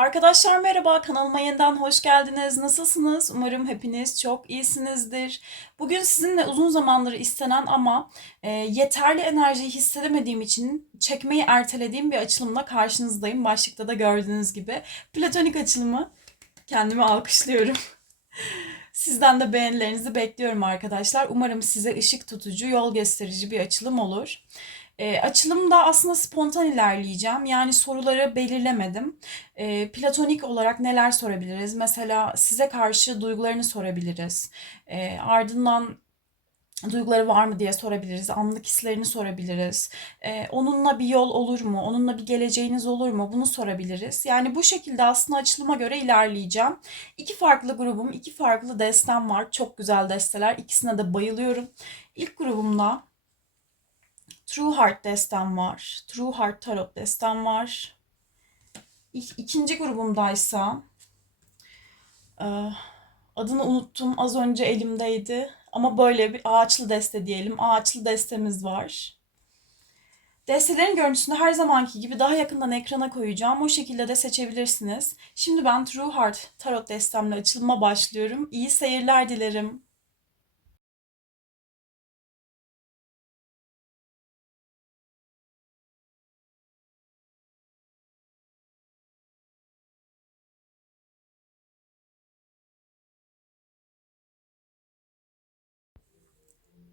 Arkadaşlar merhaba, kanalıma yeniden hoş geldiniz. Nasılsınız? Umarım hepiniz çok iyisinizdir. Bugün sizinle uzun zamandır istenen ama e, yeterli enerjiyi hissedemediğim için çekmeyi ertelediğim bir açılımla karşınızdayım. Başlıkta da gördüğünüz gibi platonik açılımı. Kendimi alkışlıyorum. Sizden de beğenilerinizi bekliyorum arkadaşlar. Umarım size ışık tutucu, yol gösterici bir açılım olur. E, açılımda aslında spontan ilerleyeceğim. Yani soruları belirlemedim. E, platonik olarak neler sorabiliriz? Mesela size karşı duygularını sorabiliriz. E, ardından duyguları var mı diye sorabiliriz. Anlık hislerini sorabiliriz. E, onunla bir yol olur mu? Onunla bir geleceğiniz olur mu? Bunu sorabiliriz. Yani bu şekilde aslında açılıma göre ilerleyeceğim. İki farklı grubum, iki farklı destem var. Çok güzel desteler. İkisine de bayılıyorum. İlk grubumda True Heart destem var. True Heart Tarot destem var. İk- İkinci grubumdaysa e, adını unuttum. Az önce elimdeydi. Ama böyle bir ağaçlı deste diyelim. Ağaçlı destemiz var. Destelerin görüntüsünü her zamanki gibi daha yakından ekrana koyacağım. O şekilde de seçebilirsiniz. Şimdi ben True Heart Tarot destemle açılıma başlıyorum. İyi seyirler dilerim.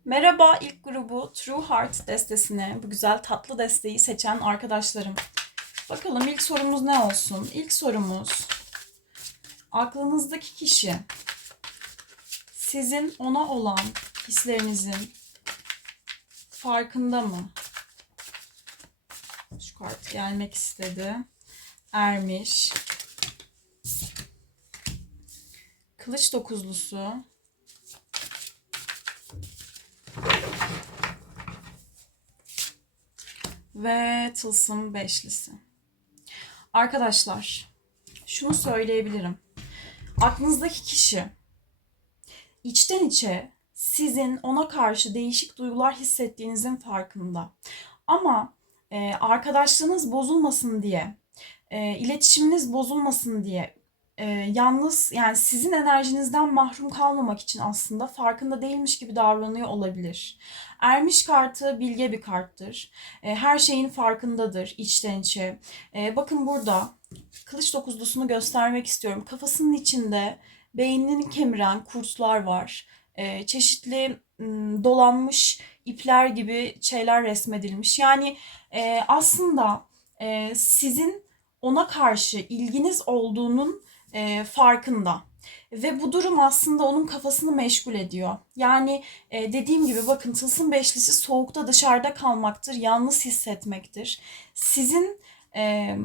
Merhaba ilk grubu True Heart destesine, bu güzel tatlı desteği seçen arkadaşlarım. Bakalım ilk sorumuz ne olsun? İlk sorumuz aklınızdaki kişi sizin ona olan hislerinizin farkında mı? Şu kart gelmek istedi. Ermiş. Kılıç dokuzlusu. Ve tılsım beşlisi. Arkadaşlar, şunu söyleyebilirim. Aklınızdaki kişi içten içe sizin ona karşı değişik duygular hissettiğinizin farkında. Ama e, arkadaşlığınız bozulmasın diye, e, iletişiminiz bozulmasın diye, e, yalnız yani sizin enerjinizden mahrum kalmamak için aslında farkında değilmiş gibi davranıyor olabilir. Ermiş kartı bilge bir karttır. E, her şeyin farkındadır içten içe. E, bakın burada kılıç dokuzlusunu göstermek istiyorum. Kafasının içinde beynini kemiren kurtlar var. E, çeşitli dolanmış ipler gibi şeyler resmedilmiş. Yani aslında sizin ona karşı ilginiz olduğunun farkında. Ve bu durum aslında onun kafasını meşgul ediyor. Yani e, dediğim gibi bakın tılsım beşlisi soğukta dışarıda kalmaktır, yalnız hissetmektir. Sizin e,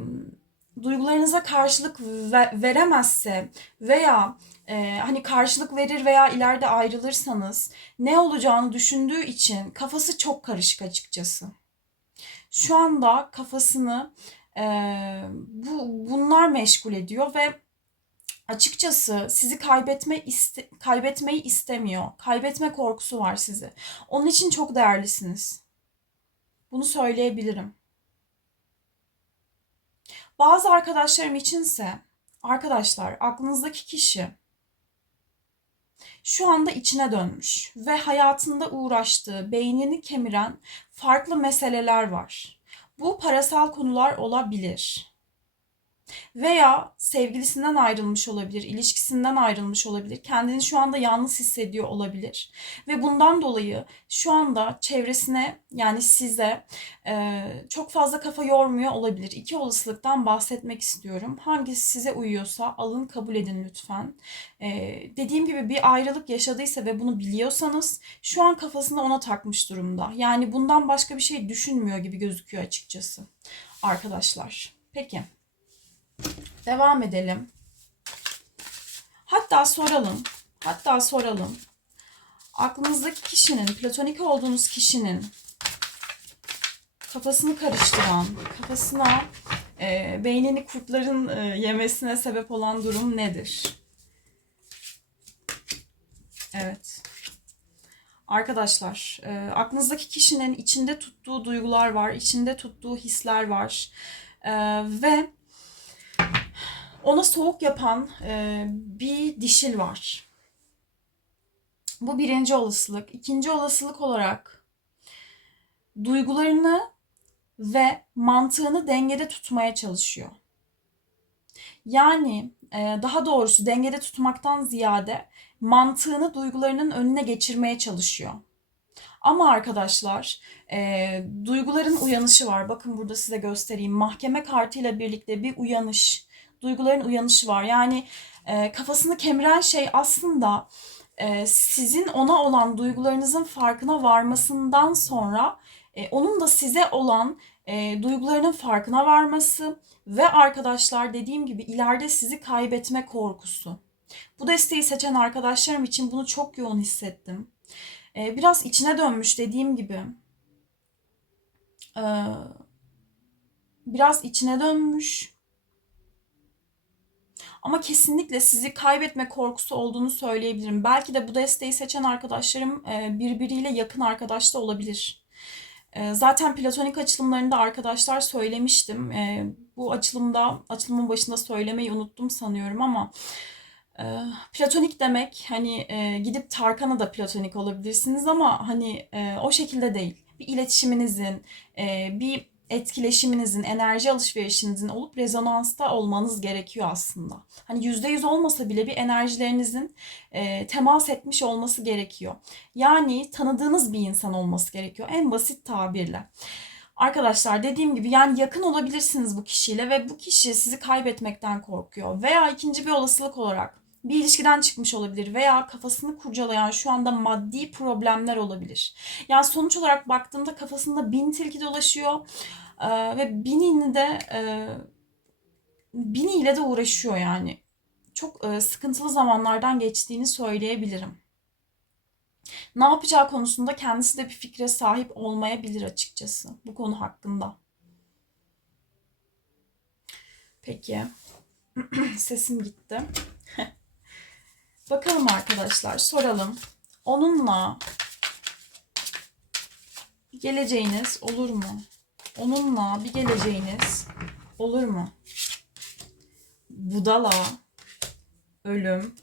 duygularınıza karşılık ve- veremezse veya e, hani karşılık verir veya ileride ayrılırsanız ne olacağını düşündüğü için kafası çok karışık açıkçası. Şu anda kafasını e, bu bunlar meşgul ediyor ve açıkçası sizi kaybetme iste, kaybetmeyi istemiyor. Kaybetme korkusu var sizi. Onun için çok değerlisiniz. Bunu söyleyebilirim. Bazı arkadaşlarım içinse arkadaşlar aklınızdaki kişi şu anda içine dönmüş ve hayatında uğraştığı, beynini kemiren farklı meseleler var. Bu parasal konular olabilir. Veya sevgilisinden ayrılmış olabilir, ilişkisinden ayrılmış olabilir. Kendini şu anda yalnız hissediyor olabilir. Ve bundan dolayı şu anda çevresine yani size e, çok fazla kafa yormuyor olabilir. İki olasılıktan bahsetmek istiyorum. Hangisi size uyuyorsa alın kabul edin lütfen. E, dediğim gibi bir ayrılık yaşadıysa ve bunu biliyorsanız şu an kafasını ona takmış durumda. Yani bundan başka bir şey düşünmüyor gibi gözüküyor açıkçası arkadaşlar. Peki. Devam edelim. Hatta soralım. Hatta soralım. Aklınızdaki kişinin, platonik olduğunuz kişinin kafasını karıştıran, kafasına e, beynini kurtların e, yemesine sebep olan durum nedir? Evet. Arkadaşlar, e, aklınızdaki kişinin içinde tuttuğu duygular var, içinde tuttuğu hisler var. E, ve ona soğuk yapan e, bir dişil var. Bu birinci olasılık. İkinci olasılık olarak duygularını ve mantığını dengede tutmaya çalışıyor. Yani e, daha doğrusu dengede tutmaktan ziyade mantığını duygularının önüne geçirmeye çalışıyor. Ama arkadaşlar e, duyguların uyanışı var. Bakın burada size göstereyim. Mahkeme kartıyla birlikte bir uyanış, duyguların uyanışı var. Yani e, kafasını kemiren şey aslında e, sizin ona olan duygularınızın farkına varmasından sonra e, onun da size olan e, duygularının farkına varması ve arkadaşlar dediğim gibi ileride sizi kaybetme korkusu. Bu desteği seçen arkadaşlarım için bunu çok yoğun hissettim. E, biraz içine dönmüş dediğim gibi. E, biraz içine dönmüş. Ama kesinlikle sizi kaybetme korkusu olduğunu söyleyebilirim. Belki de bu desteği seçen arkadaşlarım e, birbiriyle yakın arkadaş da olabilir. E, zaten platonik açılımlarında arkadaşlar söylemiştim. E, bu açılımda, açılımın başında söylemeyi unuttum sanıyorum ama platonik demek hani gidip Tarkan'a da platonik olabilirsiniz ama hani o şekilde değil. Bir iletişiminizin, bir etkileşiminizin, enerji alışverişinizin olup rezonansta olmanız gerekiyor aslında. Hani yüzde yüz olmasa bile bir enerjilerinizin e, temas etmiş olması gerekiyor. Yani tanıdığınız bir insan olması gerekiyor en basit tabirle. Arkadaşlar dediğim gibi yani yakın olabilirsiniz bu kişiyle ve bu kişi sizi kaybetmekten korkuyor. Veya ikinci bir olasılık olarak bir ilişkiden çıkmış olabilir veya kafasını kurcalayan şu anda maddi problemler olabilir. Yani sonuç olarak baktığımda kafasında bin tilki dolaşıyor ee, ve binini de e, biniyle de uğraşıyor yani. Çok e, sıkıntılı zamanlardan geçtiğini söyleyebilirim. Ne yapacağı konusunda kendisi de bir fikre sahip olmayabilir açıkçası bu konu hakkında. Peki. Sesim gitti. Bakalım arkadaşlar soralım. Onunla geleceğiniz olur mu? Onunla bir geleceğiniz olur mu? Budala, ölüm,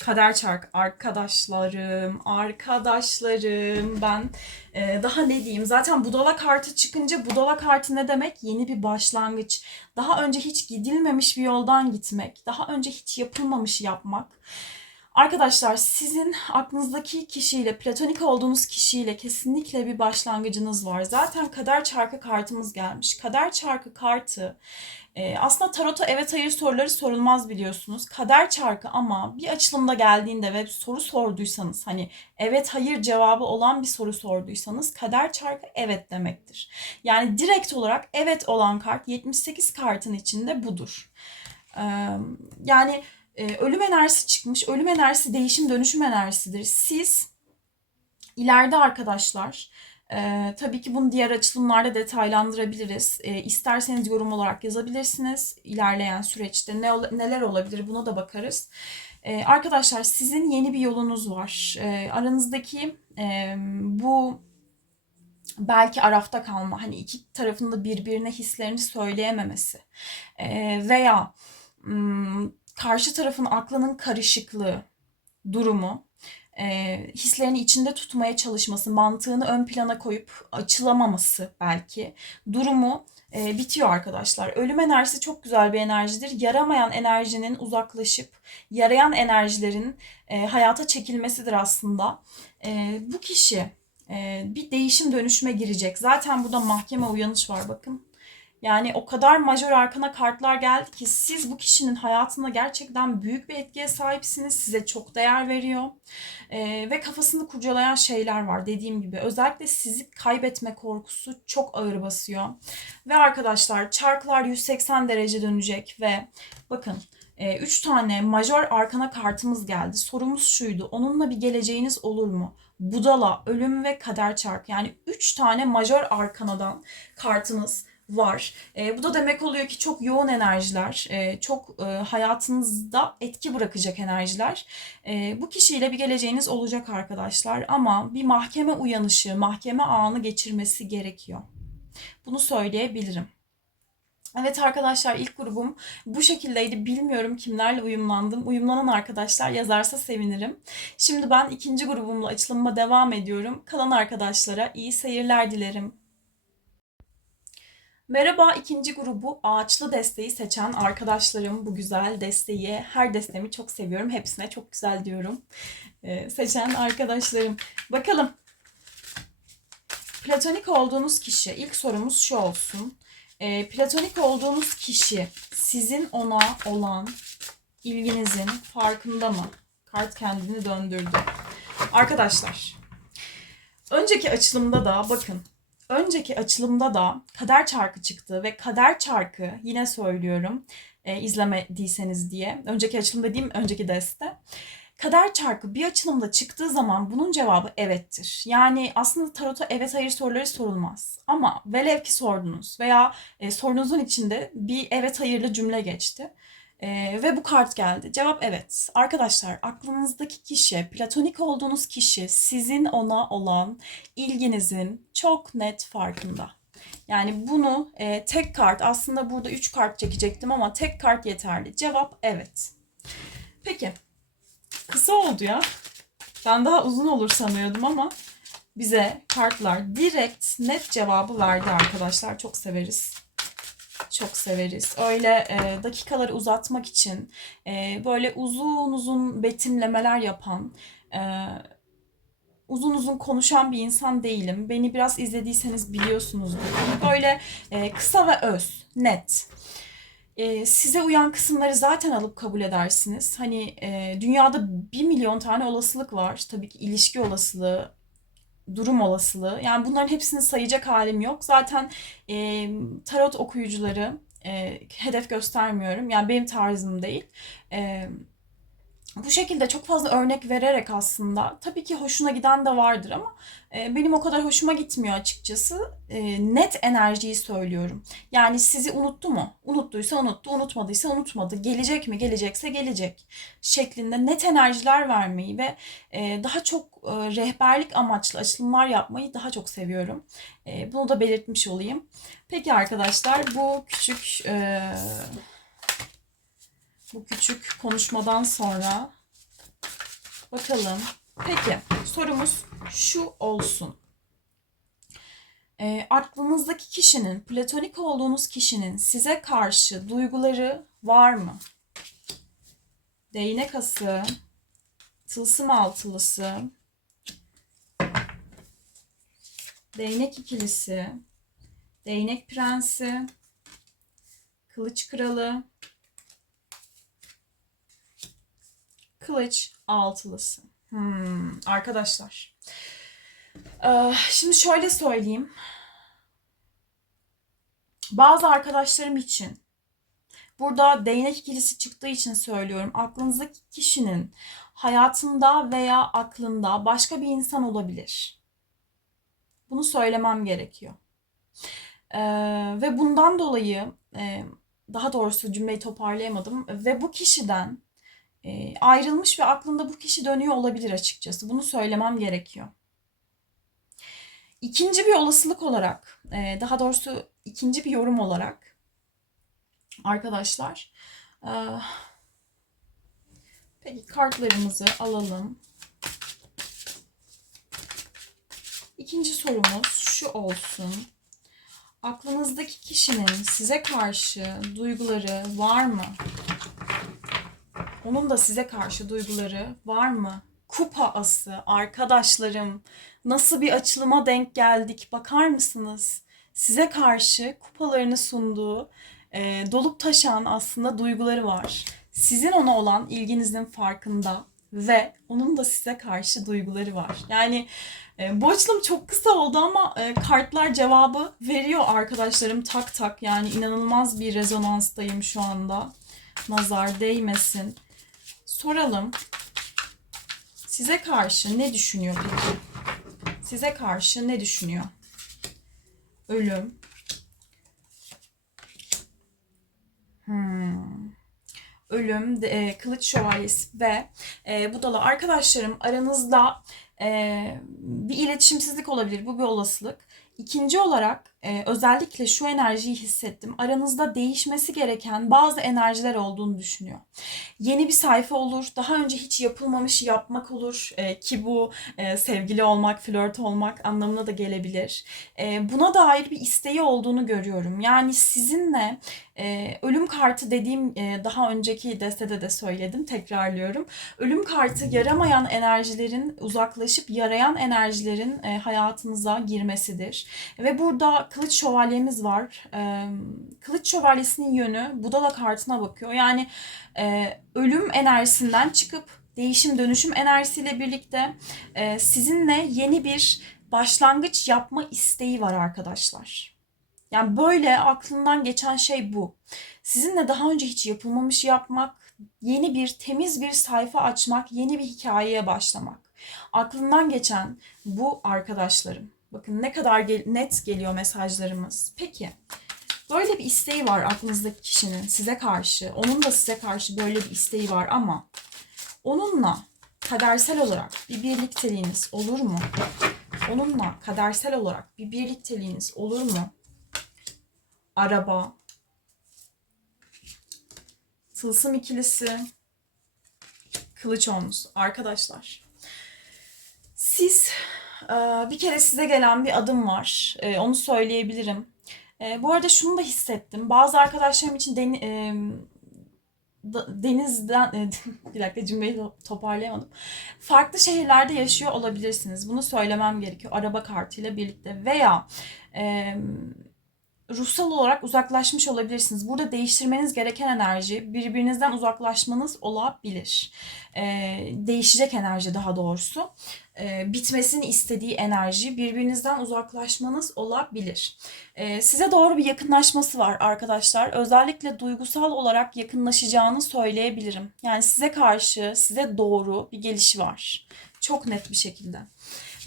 kader çark arkadaşlarım, arkadaşlarım ben e, daha ne diyeyim zaten budala kartı çıkınca budala kartı ne demek? Yeni bir başlangıç. Daha önce hiç gidilmemiş bir yoldan gitmek, daha önce hiç yapılmamış yapmak. Arkadaşlar sizin aklınızdaki kişiyle, platonik olduğunuz kişiyle kesinlikle bir başlangıcınız var. Zaten kader çarkı kartımız gelmiş. Kader çarkı kartı e, aslında tarota evet hayır soruları sorulmaz biliyorsunuz. Kader çarkı ama bir açılımda geldiğinde ve soru sorduysanız hani evet hayır cevabı olan bir soru sorduysanız kader çarkı evet demektir. Yani direkt olarak evet olan kart 78 kartın içinde budur. Ee, yani e, ölüm enerjisi çıkmış. Ölüm enerjisi değişim dönüşüm enerjisidir. Siz ileride arkadaşlar e, tabii ki bunu diğer açılımlarda detaylandırabiliriz. E, isterseniz yorum olarak yazabilirsiniz. İlerleyen süreçte ne neler olabilir buna da bakarız. E, arkadaşlar sizin yeni bir yolunuz var. E, aranızdaki e, bu belki arafta kalma hani iki tarafında birbirine hislerini söyleyememesi e, veya karşı tarafın aklının karışıklığı durumu, e, hislerini içinde tutmaya çalışması, mantığını ön plana koyup açılamaması belki durumu e, bitiyor arkadaşlar. Ölüm enerjisi çok güzel bir enerjidir. Yaramayan enerjinin uzaklaşıp yarayan enerjilerin e, hayata çekilmesidir aslında. E, bu kişi e, bir değişim dönüşüme girecek. Zaten burada mahkeme uyanış var bakın. Yani o kadar majör arkana kartlar geldi ki siz bu kişinin hayatında gerçekten büyük bir etkiye sahipsiniz. Size çok değer veriyor. Ee, ve kafasını kurcalayan şeyler var dediğim gibi. Özellikle sizi kaybetme korkusu çok ağır basıyor. Ve arkadaşlar çarklar 180 derece dönecek ve bakın 3 e, tane majör arkana kartımız geldi. Sorumuz şuydu. Onunla bir geleceğiniz olur mu? Budala, ölüm ve kader çark. Yani 3 tane majör arkanadan kartımız var. E, bu da demek oluyor ki çok yoğun enerjiler, e, çok e, hayatınızda etki bırakacak enerjiler. E, bu kişiyle bir geleceğiniz olacak arkadaşlar ama bir mahkeme uyanışı, mahkeme anı geçirmesi gerekiyor. Bunu söyleyebilirim. Evet arkadaşlar ilk grubum bu şekildeydi. Bilmiyorum kimlerle uyumlandım. Uyumlanan arkadaşlar yazarsa sevinirim. Şimdi ben ikinci grubumla açılımıma devam ediyorum. Kalan arkadaşlara iyi seyirler dilerim. Merhaba ikinci grubu ağaçlı desteği seçen arkadaşlarım bu güzel desteği her destemi çok seviyorum. Hepsine çok güzel diyorum. Ee, seçen arkadaşlarım. Bakalım. Platonik olduğunuz kişi ilk sorumuz şu olsun. Ee, platonik olduğunuz kişi sizin ona olan ilginizin farkında mı? Kart kendini döndürdü. Arkadaşlar, önceki açılımda da bakın, önceki açılımda da kader çarkı çıktı ve kader çarkı yine söylüyorum e, izlemediyseniz diye. Önceki açılım dediğim önceki deste. Kader çarkı bir açılımda çıktığı zaman bunun cevabı evettir. Yani aslında tarota evet hayır soruları sorulmaz. Ama velev ki sordunuz veya e, sorunuzun içinde bir evet hayırlı cümle geçti. E, ve bu kart geldi. Cevap evet. Arkadaşlar aklınızdaki kişi, platonik olduğunuz kişi sizin ona olan ilginizin çok net farkında. Yani bunu e, tek kart aslında burada 3 kart çekecektim ama tek kart yeterli. Cevap evet. Peki kısa oldu ya. Ben daha uzun olur sanıyordum ama bize kartlar direkt net cevabı verdi arkadaşlar. Çok severiz. Çok severiz. Öyle e, dakikaları uzatmak için e, böyle uzun uzun betimlemeler yapan, e, uzun uzun konuşan bir insan değilim. Beni biraz izlediyseniz biliyorsunuzdur. Böyle e, kısa ve öz, net. E, size uyan kısımları zaten alıp kabul edersiniz. Hani e, dünyada bir milyon tane olasılık var. Tabii ki ilişki olasılığı, durum olasılığı. Yani bunların hepsini sayacak halim yok. Zaten e, tarot okuyucuları e, hedef göstermiyorum. Yani benim tarzım değil. E, bu şekilde çok fazla örnek vererek aslında tabii ki hoşuna giden de vardır ama e, benim o kadar hoşuma gitmiyor açıkçası. E, net enerjiyi söylüyorum. Yani sizi unuttu mu? Unuttuysa unuttu, unutmadıysa unutmadı. Gelecek mi? Gelecekse gelecek şeklinde net enerjiler vermeyi ve e, daha çok e, rehberlik amaçlı açılımlar yapmayı daha çok seviyorum. E, bunu da belirtmiş olayım. Peki arkadaşlar bu küçük e, bu küçük konuşmadan sonra bakalım. Peki sorumuz şu olsun. E, aklınızdaki kişinin, platonik olduğunuz kişinin size karşı duyguları var mı? Değnek ası, tılsım altılısı, değnek ikilisi, değnek prensi, kılıç kralı, kılıç altılısı. Hmm, arkadaşlar. Ee, şimdi şöyle söyleyeyim. Bazı arkadaşlarım için burada değnek ikilisi çıktığı için söylüyorum. Aklınızdaki kişinin hayatında veya aklında başka bir insan olabilir. Bunu söylemem gerekiyor. Ee, ve bundan dolayı e, daha doğrusu cümleyi toparlayamadım ve bu kişiden e, ayrılmış ve aklında bu kişi dönüyor olabilir açıkçası. Bunu söylemem gerekiyor. İkinci bir olasılık olarak, e, daha doğrusu ikinci bir yorum olarak arkadaşlar. E, peki kartlarımızı alalım. İkinci sorumuz şu olsun. Aklınızdaki kişinin size karşı duyguları var mı? Onun da size karşı duyguları var mı? Kupa ası arkadaşlarım nasıl bir açılıma denk geldik bakar mısınız? Size karşı kupalarını sunduğu e, dolup taşan aslında duyguları var. Sizin ona olan ilginizin farkında ve onun da size karşı duyguları var. Yani e, açılım çok kısa oldu ama e, kartlar cevabı veriyor arkadaşlarım tak tak. Yani inanılmaz bir rezonanstayım şu anda. Nazar değmesin. Soralım. Size karşı ne düşünüyor peki? Size karşı ne düşünüyor? Ölüm. Hmm. Ölüm, e, kılıç şövalyesi ve e, budala. Arkadaşlarım aranızda e, bir iletişimsizlik olabilir. Bu bir olasılık. İkinci olarak e, özellikle şu enerjiyi hissettim. Aranızda değişmesi gereken bazı enerjiler olduğunu düşünüyor. Yeni bir sayfa olur, daha önce hiç yapılmamış yapmak olur E, ki bu e, sevgili olmak, flört olmak anlamına da gelebilir. E, buna dair bir isteği olduğunu görüyorum. Yani sizinle e, ölüm kartı dediğim e, daha önceki destede de söyledim, tekrarlıyorum. Ölüm kartı yaramayan enerjilerin uzaklaşıp yarayan enerjilerin e, hayatınıza girmesidir. Ve burada kılıç şövalyemiz var. E, kılıç şövalyesinin yönü Budala kartına bakıyor. Yani e, ölüm enerjisinden çıkıp değişim dönüşüm enerjisiyle birlikte e, sizinle yeni bir başlangıç yapma isteği var arkadaşlar. Yani böyle aklından geçen şey bu. Sizinle daha önce hiç yapılmamış yapmak, yeni bir temiz bir sayfa açmak, yeni bir hikayeye başlamak. Aklından geçen bu arkadaşlarım. Bakın ne kadar gel- net geliyor mesajlarımız. Peki böyle bir isteği var aklınızdaki kişinin size karşı. Onun da size karşı böyle bir isteği var ama onunla kadersel olarak bir birlikteliğiniz olur mu? Onunla kadersel olarak bir birlikteliğiniz olur mu? Araba, tılsım ikilisi, kılıç omuz. Arkadaşlar, siz bir kere size gelen bir adım var. E, Onu söyleyebilirim. E, Bu arada şunu da hissettim. Bazı arkadaşlarım için deni- e, denizden e, bir dakika cümleyi to- toparlayamadım. Farklı şehirlerde yaşıyor olabilirsiniz. Bunu söylemem gerekiyor. Araba kartıyla birlikte veya e, ruhsal olarak uzaklaşmış olabilirsiniz. Burada değiştirmeniz gereken enerji birbirinizden uzaklaşmanız olabilir. Ee, değişecek enerji daha doğrusu. Ee, bitmesini istediği enerji birbirinizden uzaklaşmanız olabilir. Ee, size doğru bir yakınlaşması var arkadaşlar. Özellikle duygusal olarak yakınlaşacağını söyleyebilirim. Yani size karşı, size doğru bir gelişi var. Çok net bir şekilde.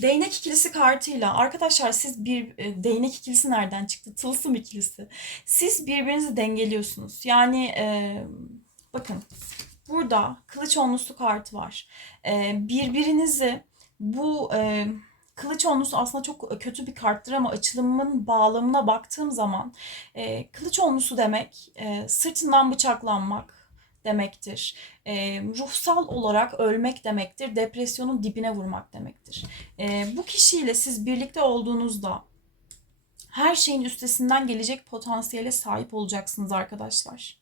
Değnek ikilisi kartıyla arkadaşlar siz bir e, değnek ikilisi nereden çıktı? Tılsım ikilisi. Siz birbirinizi dengeliyorsunuz. Yani e, bakın burada kılıç onlusu kartı var. E, birbirinizi bu e, kılıç onlusu aslında çok kötü bir karttır ama açılımın bağlamına baktığım zaman e, kılıç onlusu demek e, sırtından bıçaklanmak demektir. E, ruhsal olarak ölmek demektir. Depresyonun dibine vurmak demektir. E, bu kişiyle siz birlikte olduğunuzda her şeyin üstesinden gelecek potansiyele sahip olacaksınız arkadaşlar.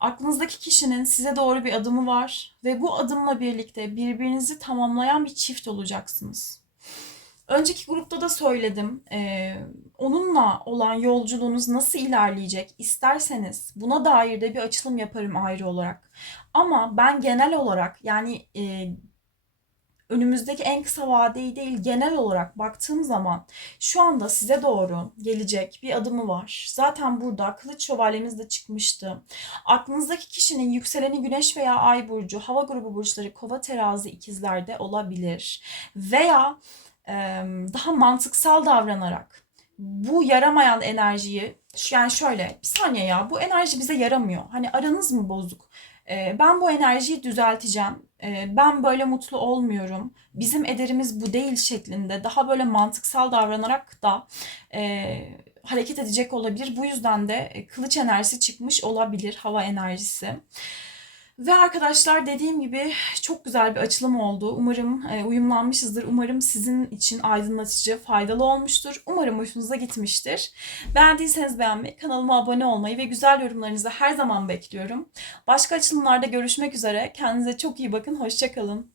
Aklınızdaki kişinin size doğru bir adımı var ve bu adımla birlikte birbirinizi tamamlayan bir çift olacaksınız. Önceki grupta da söyledim. Ee, onunla olan yolculuğunuz nasıl ilerleyecek isterseniz buna dair de bir açılım yaparım ayrı olarak. Ama ben genel olarak yani e, önümüzdeki en kısa vadeyi değil genel olarak baktığım zaman şu anda size doğru gelecek bir adımı var. Zaten burada kılıç şövalyemiz de çıkmıştı. Aklınızdaki kişinin yükseleni güneş veya ay burcu, hava grubu burçları kova terazi ikizlerde olabilir. Veya daha mantıksal davranarak bu yaramayan enerjiyi yani şöyle bir saniye ya bu enerji bize yaramıyor. Hani aranız mı bozuk? E, ben bu enerjiyi düzelteceğim. E, ben böyle mutlu olmuyorum. Bizim ederimiz bu değil şeklinde daha böyle mantıksal davranarak da e, hareket edecek olabilir. Bu yüzden de e, kılıç enerjisi çıkmış olabilir, hava enerjisi. Ve arkadaşlar dediğim gibi çok güzel bir açılım oldu. Umarım e, uyumlanmışızdır. Umarım sizin için aydınlatıcı, faydalı olmuştur. Umarım hoşunuza gitmiştir. Beğendiyseniz beğenmeyi, kanalıma abone olmayı ve güzel yorumlarınızı her zaman bekliyorum. Başka açılımlarda görüşmek üzere. Kendinize çok iyi bakın. Hoşçakalın.